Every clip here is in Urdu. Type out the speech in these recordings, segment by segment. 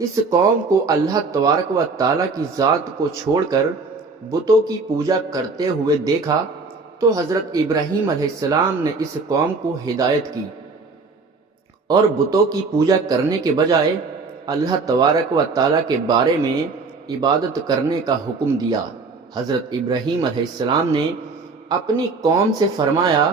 اس قوم کو اللہ تبارک و تعالیٰ کی ذات کو چھوڑ کر بتوں کی پوجا کرتے ہوئے دیکھا تو حضرت ابراہیم علیہ السلام نے اس قوم کو ہدایت کی اور بتوں کی پوجا کرنے کے بجائے اللہ تبارک و تعالیٰ کے بارے میں عبادت کرنے کا حکم دیا۔ حضرت ابراہیم علیہ السلام نے اپنی قوم سے فرمایا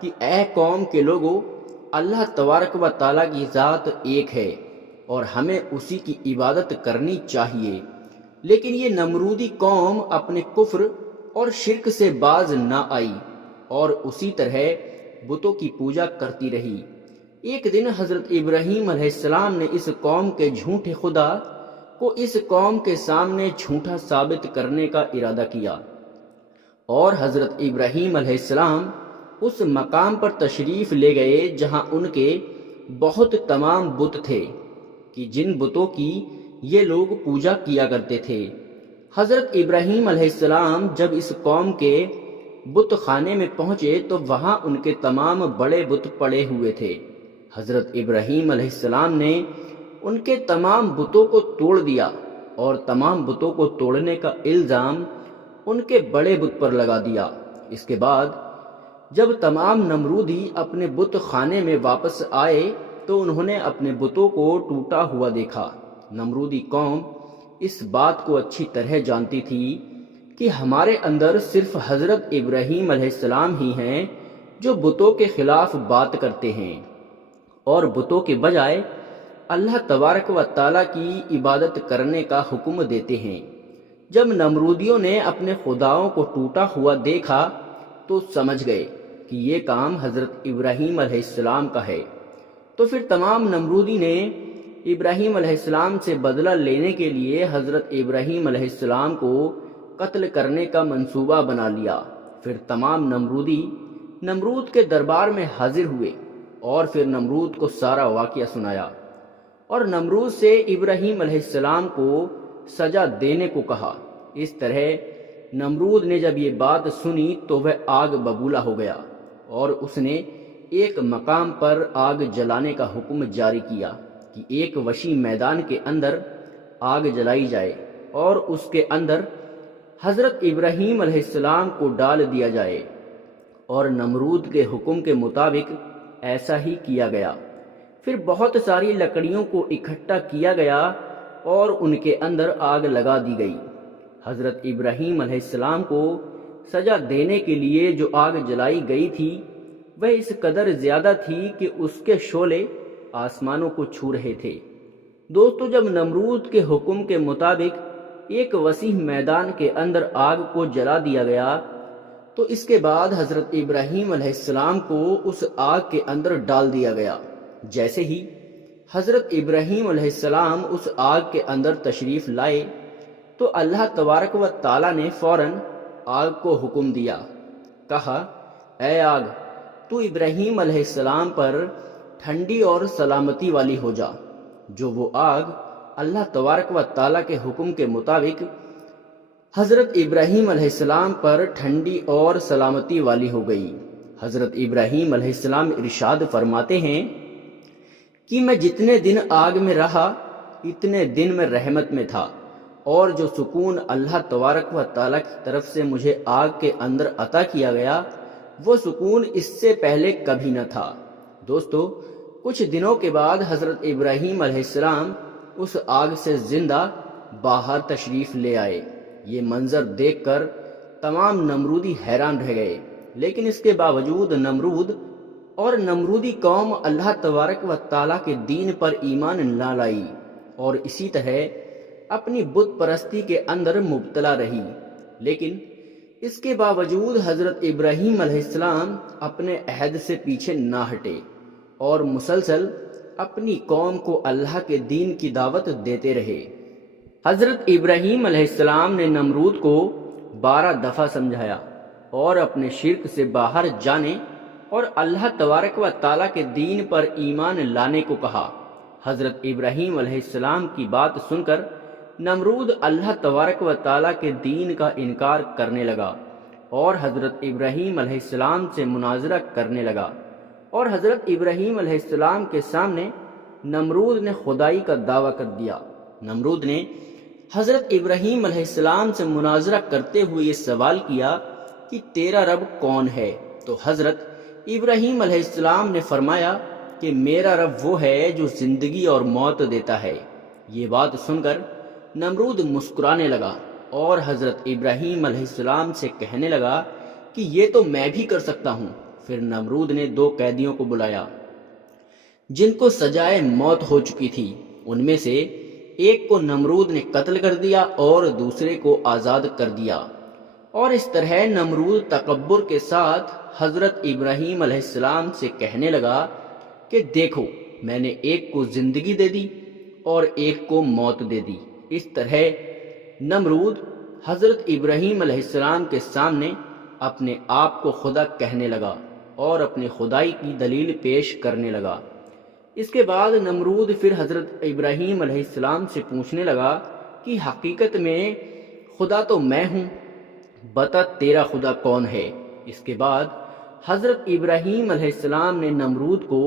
کہ اے قوم کے لوگوں، اللہ تبارک و تعالیٰ کی ذات ایک ہے اور ہمیں اسی کی عبادت کرنی چاہیے، لیکن یہ نمرودی قوم اپنے کفر اور شرک سے باز نہ آئی اور اسی طرح بتوں کی پوجا کرتی رہی۔ ایک دن حضرت ابراہیم علیہ السلام نے اس قوم کے جھوٹے خدا کو اس قوم کے سامنے جھوٹا ثابت کرنے کا ارادہ کیا، اور حضرت ابراہیم علیہ السلام اس مقام پر تشریف لے گئے جہاں ان کے بہت تمام بت تھے کہ جن بتوں کی یہ لوگ پوجا کیا کرتے تھے۔ حضرت ابراہیم علیہ السلام جب اس قوم کے بت خانے میں پہنچے تو وہاں ان کے تمام بڑے بت پڑے ہوئے تھے۔ حضرت ابراہیم علیہ السلام نے ان کے تمام بتوں کو توڑ دیا اور تمام بتوں کو توڑنے کا الزام ان کے بڑے بت پر لگا دیا۔ اس کے بعد جب تمام نمرودی اپنے بت خانے میں واپس آئے تو انہوں نے اپنے بتوں کو ٹوٹا ہوا دیکھا۔ نمرودی قوم اس بات کو اچھی طرح جانتی تھی کہ ہمارے اندر صرف حضرت ابراہیم علیہ السلام ہی ہیں جو بتوں کے خلاف بات کرتے ہیں اور بتوں کے بجائے اللہ تبارک و تعالیٰ کی عبادت کرنے کا حکم دیتے ہیں۔ جب نمرودیوں نے اپنے خداؤں کو ٹوٹا ہوا دیکھا تو سمجھ گئے کہ یہ کام حضرت ابراہیم علیہ السلام کا ہے، تو پھر تمام نمرودی نے ابراہیم علیہ السلام سے بدلہ لینے کے لیے حضرت ابراہیم علیہ السلام کو قتل کرنے کا منصوبہ بنا لیا۔ پھر تمام نمرودی نمرود کے دربار میں حاضر ہوئے اور پھر نمرود کو سارا واقعہ سنایا اور نمرود سے ابراہیم علیہ السلام کو سزا دینے کو کہا۔ اس طرح نمرود نے جب یہ بات سنی تو وہ آگ ببولا ہو گیا اور اس نے ایک مقام پر آگ جلانے کا حکم جاری کیا کہ ایک وسیع میدان کے اندر آگ جلائی جائے اور اس کے اندر حضرت ابراہیم علیہ السلام کو ڈال دیا جائے، اور نمرود کے حکم کے مطابق ایسا ہی کیا گیا۔ پھر بہت ساری لکڑیوں کو اکٹھا کیا گیا اور ان کے اندر آگ لگا دی گئی۔ حضرت ابراہیم علیہ السلام کو سزا دینے کے لیے جو آگ جلائی گئی تھی وہ اس قدر زیادہ تھی کہ اس کے شعلے آسمانوں کو چھو رہے تھے۔ دوستو، جب نمرود کے حکم کے مطابق ایک وسیع میدان کے اندر آگ کو جلا دیا گیا تو اس کے بعد حضرت ابراہیم علیہ السلام کو اس آگ کے اندر ڈال دیا گیا۔ جیسے ہی حضرت ابراہیم علیہ السلام اس آگ کے اندر تشریف لائے تو اللہ تبارک و تعالیٰ نے فوراً آگ کو حکم دیا، کہا، اے آگ، تو ابراہیم علیہ السلام پر ٹھنڈی اور سلامتی والی ہو جا۔ جو وہ آگ اللہ تبارک و تعالیٰ کے حکم کے مطابق حضرت ابراہیم علیہ السلام پر ٹھنڈی اور سلامتی والی ہو گئی۔ حضرت ابراہیم علیہ السلام ارشاد فرماتے ہیں کہ میں جتنے دن آگ میں رہا اتنے دن میں رحمت میں تھا، اور جو سکون اللہ تبارک و تعالیٰ کی طرف سے مجھے آگ کے اندر عطا کیا گیا وہ سکون اس سے پہلے کبھی نہ تھا۔ دوستو، کچھ دنوں کے بعد حضرت ابراہیم علیہ السلام اس آگ سے زندہ باہر تشریف لے آئے۔ یہ منظر دیکھ کر تمام نمرودی حیران رہ گئے، لیکن اس کے باوجود نمرود اور نمرودی قوم اللہ تبارک و تعالیٰ کے دین پر ایمان نہ لائی اور اسی طرح اپنی بت پرستی کے اندر مبتلا رہی۔ لیکن اس کے باوجود حضرت ابراہیم علیہ السلام اپنے عہد سے پیچھے نہ ہٹے اور مسلسل اپنی قوم کو اللہ کے دین کی دعوت دیتے رہے۔ حضرت ابراہیم علیہ السلام نے نمرود کو 12 دفعہ سمجھایا اور اپنے شرک سے باہر جانے اور اللہ تبارک و تعالیٰ کے دین پر ایمان لانے کو کہا۔ حضرت ابراہیم علیہ السلام کی بات سن کر نمرود اللہ تبارک و تعالیٰ کے دین کا انکار کرنے لگا اور حضرت ابراہیم علیہ السلام سے مناظرہ کرنے لگا، اور حضرت ابراہیم علیہ السلام کے سامنے نمرود نے خدائی کا دعویٰ کر دیا نمرود نے حضرت ابراہیم علیہ السلام سے مناظرہ کرتے ہوئے یہ سوال کیا کہ تیرا رب کون ہے؟ تو حضرت ابراہیم علیہ السلام نے فرمایا کہ میرا رب وہ ہے جو زندگی اور موت دیتا ہے۔ یہ بات سن کر نمرود مسکرانے لگا اور حضرت ابراہیم علیہ السلام سے کہنے لگا کہ یہ تو میں بھی کر سکتا ہوں۔ پھر نمرود نے 2 قیدیوں کو بلایا جن کو سزائے موت ہو چکی تھی۔ ان میں سے ایک کو نمرود نے قتل کر دیا اور دوسرے کو آزاد کر دیا، اور اس طرح نمرود تکبر کے ساتھ حضرت ابراہیم علیہ السلام سے کہنے لگا کہ دیکھو، میں نے ایک کو زندگی دے دی اور ایک کو موت دے دی۔ اس طرح نمرود حضرت ابراہیم علیہ السلام کے سامنے اپنے آپ کو خدا کہنے لگا اور اپنی خدائی کی دلیل پیش کرنے لگا۔ اس کے بعد نمرود پھر حضرت ابراہیم علیہ السلام سے پوچھنے لگا کہ حقیقت میں خدا تو میں ہوں، بتا تیرا خدا کون ہے؟ اس کے بعد حضرت ابراہیم علیہ السلام نے نمرود کو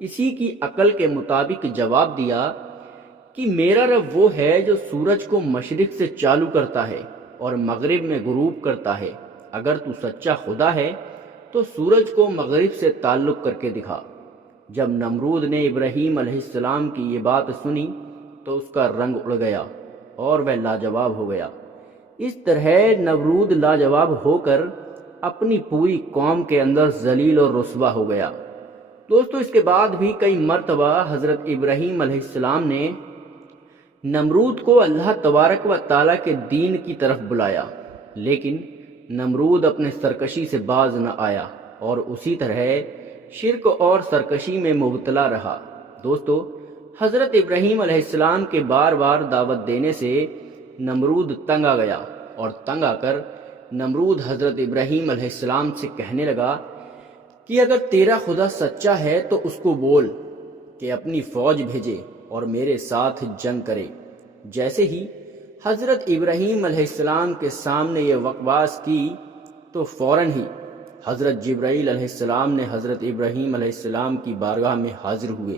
اسی کی عقل کے مطابق جواب دیا کہ میرا رب وہ ہے جو سورج کو مشرق سے چالو کرتا ہے اور مغرب میں غروب کرتا ہے۔ اگر تو سچا خدا ہے تو سورج کو مغرب سے تعلق کر کے دکھا۔ جب نمرود نے ابراہیم علیہ السلام کی یہ بات سنی تو اس کا رنگ اڑ گیا اور وہ لاجواب ہو گیا۔ اس طرح نمرود لاجواب ہو کر اپنی پوری قوم کے اندر ذلیل اور رسوا ہو گیا۔ دوستو، اس کے بعد بھی کئی مرتبہ حضرت ابراہیم علیہ السلام نے نمرود کو اللہ تبارک و تعالیٰ کے دین کی طرف بلایا، لیکن نمرود اپنے سرکشی سے باز نہ آیا اور اسی طرح شرک اور سرکشی میں مبتلا رہا۔ دوستو، حضرت ابراہیم علیہ السلام کے بار بار دعوت دینے سے نمرود تنگ آ گیا، اور تنگ آ کر نمرود حضرت ابراہیم علیہ السلام سے کہنے لگا کہ اگر تیرا خدا سچا ہے تو اس کو بول کہ اپنی فوج بھیجے اور میرے ساتھ جنگ کرے۔ جیسے ہی حضرت ابراہیم علیہ السلام کے سامنے یہ بکواس کی تو فوراً ہی حضرت جبرائیل علیہ السلام نے حضرت ابراہیم علیہ السلام کی بارگاہ میں حاضر ہوئے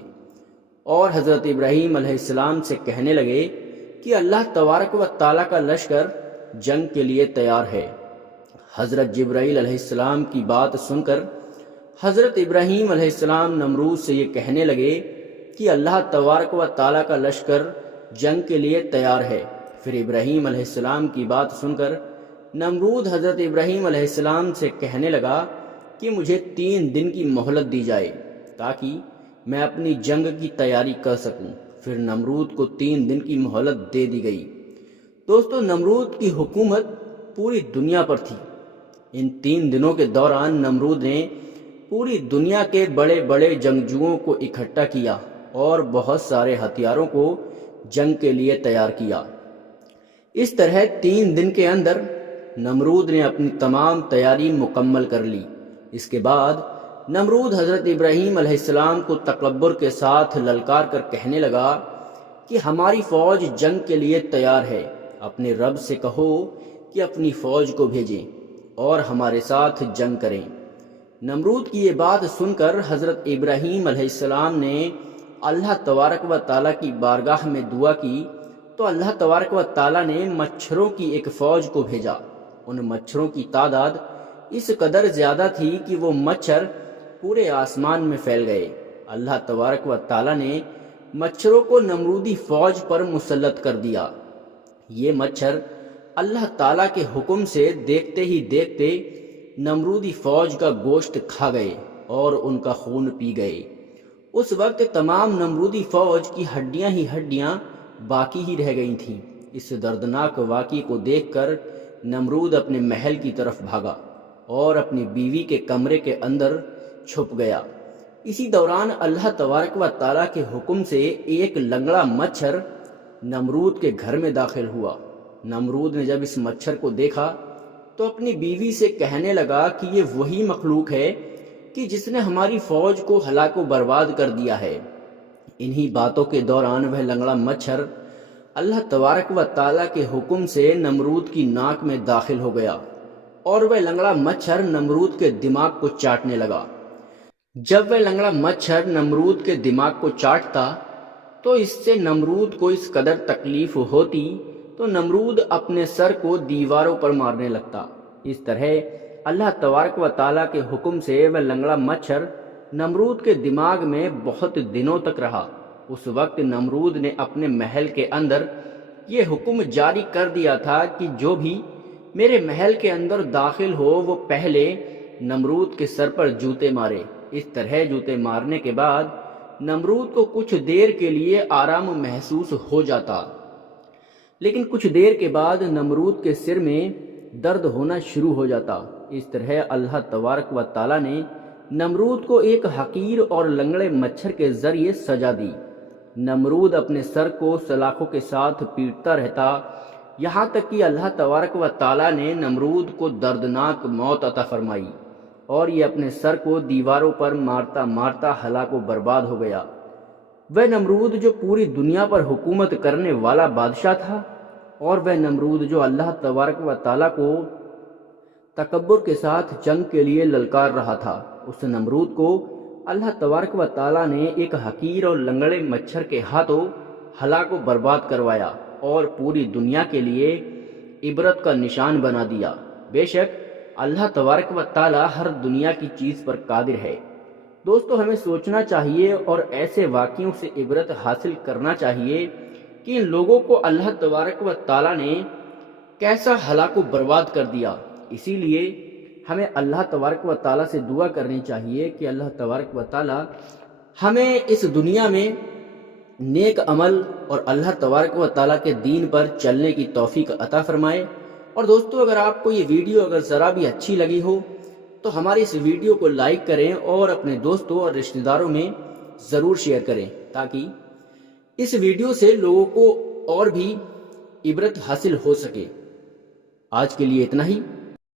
اور حضرت ابراہیم علیہ السلام سے کہنے لگے کہ اللہ تبارک و تعالیٰ کا لشکر جنگ کے لیے تیار ہے۔ حضرت جبرائیل علیہ السلام کی بات سن کر حضرت ابراہیم علیہ السلام نمرود سے یہ کہنے لگے کہ اللہ تبارک و تعالیٰ کا لشکر جنگ کے لیے تیار ہے۔ پھر ابراہیم علیہ السلام کی بات سن کر نمرود حضرت ابراہیم علیہ السلام سے کہنے لگا کہ مجھے 3 دن کی مہلت دی جائے تاکہ میں اپنی جنگ کی تیاری کر سکوں۔ پھر نمرود کو 3 دن کی مہلت دے دی گئی۔ دوستو، نمرود کی حکومت پوری دنیا پر تھی۔ ان 3 دنوں کے دوران نمرود نے پوری دنیا کے بڑے بڑے جنگجوؤں کو اکٹھا کیا اور بہت سارے ہتھیاروں کو جنگ کے لیے تیار کیا۔ اس طرح 3 دن کے اندر نمرود نے اپنی تمام تیاری مکمل کر لی۔ اس کے بعد نمرود حضرت ابراہیم علیہ السلام کو تکبر کے ساتھ للکار کر کہنے لگا کہ ہماری فوج جنگ کے لیے تیار ہے، اپنے رب سے کہو کہ اپنی فوج کو بھیجیں اور ہمارے ساتھ جنگ کریں۔ نمرود کی یہ بات سن کر حضرت ابراہیم علیہ السلام نے اللہ تبارک و تعالیٰ کی بارگاہ میں دعا کی تو اللہ تبارک و تعالیٰ نے مچھروں کی ایک فوج کو بھیجا۔ ان مچھروں کی تعداد اس قدر زیادہ تھی کہ وہ مچھر پورے آسمان میں پھیل گئے۔ اللہ تبارک و تعالیٰ نے مچھروں کو نمرودی فوج پر مسلط کر دیا۔ یہ مچھر اللہ تعالیٰ کے حکم سے دیکھتے ہی دیکھتے نمرودی فوج کا گوشت کھا گئے اور ان کا خون پی گئے۔ اس وقت تمام نمرودی فوج کی ہڈیاں ہی ہڈیاں باقی ہی رہ گئی تھیں۔ اس دردناک واقعے کو دیکھ کر نمرود اپنے محل کی طرف بھاگا اور اپنی بیوی کے کمرے کے اندر چھپ گیا۔ اسی دوران اللہ تبارک و تعالیٰ کے حکم سے ایک لنگڑا مچھر نمرود کے گھر میں داخل ہوا۔ نمرود نے جب اس مچھر کو دیکھا تو اپنی بیوی سے کہنے لگا کہ یہ وہی مخلوق ہے کہ جس نے ہماری فوج کو ہلاک و برباد کر دیا ہے۔ انہی باتوں کے دوران وہ لنگڑا مچھر اللہ تبارک و تعالیٰ کے حکم سے نمرود کی ناک میں داخل ہو گیا اور وہ لنگڑا مچھر نمرود کے دماغ کو چاٹنے لگا۔ جب وہ لنگڑا مچھر نمرود کے دماغ کو چاٹتا تو اس سے نمرود کو اس قدر تکلیف ہوتی تو نمرود اپنے سر کو دیواروں پر مارنے لگتا۔ اس طرح اللہ تبارک و تعالیٰ کے حکم سے وہ لنگڑا مچھر نمرود کے دماغ میں بہت دنوں تک رہا۔ اس وقت نمرود نے اپنے محل کے اندر یہ حکم جاری کر دیا تھا کہ جو بھی میرے محل کے اندر داخل ہو وہ پہلے نمرود کے سر پر جوتے مارے۔ اس طرح جوتے مارنے کے بعد نمرود کو کچھ دیر کے لیے آرام محسوس ہو جاتا، لیکن کچھ دیر کے بعد نمرود کے سر میں درد ہونا شروع ہو جاتا۔ اس طرح اللہ تبارک و تعالیٰ نے نمرود کو ایک حقیر اور لنگڑے مچھر کے ذریعے سزا دی۔ نمرود اپنے سر کو سلاخوں کے ساتھ پیٹتا رہتا، یہاں تک کہ اللہ تبارک و تعالیٰ نے نمرود کو دردناک موت عطا فرمائی اور یہ اپنے سر کو دیواروں پر مارتا مارتا ہلاک و برباد ہو گیا۔ وہ نمرود جو پوری دنیا پر حکومت کرنے والا بادشاہ تھا، اور وہ نمرود جو اللہ تبارک و تعالیٰ کو تکبر کے ساتھ جنگ کے لیے للکار رہا تھا، اس نمرود کو اللہ تبارک و تعالیٰ نے ایک حقیر اور لنگڑے مچھر کے ہاتھوں ہلاک و برباد کروایا اور پوری دنیا کے لیے عبرت کا نشان بنا دیا۔ بے شک اللہ تبارک و تعالیٰ ہر دنیا کی چیز پر قادر ہے۔ دوستو، ہمیں سوچنا چاہیے اور ایسے واقعوں سے عبرت حاصل کرنا چاہیے کہ ان لوگوں کو اللہ تبارک و تعالیٰ نے کیسا ہلاک و برباد کر دیا۔ اسی لیے ہمیں اللہ تبارک و تعالیٰ سے دعا کرنی چاہیے کہ اللہ تبارک و تعالیٰ ہمیں اس دنیا میں نیک عمل اور اللہ تبارک و تعالیٰ کے دین پر چلنے کی توفیق عطا فرمائے۔ اور دوستو، اگر آپ کو یہ ویڈیو اگر ذرا بھی اچھی لگی ہو تو ہماری اس ویڈیو کو لائک کریں اور اپنے دوستوں اور رشتہ داروں میں ضرور شیئر کریں تاکہ اس ویڈیو سے لوگوں کو اور بھی عبرت حاصل ہو سکے۔ آج کے لیے اتنا ہی۔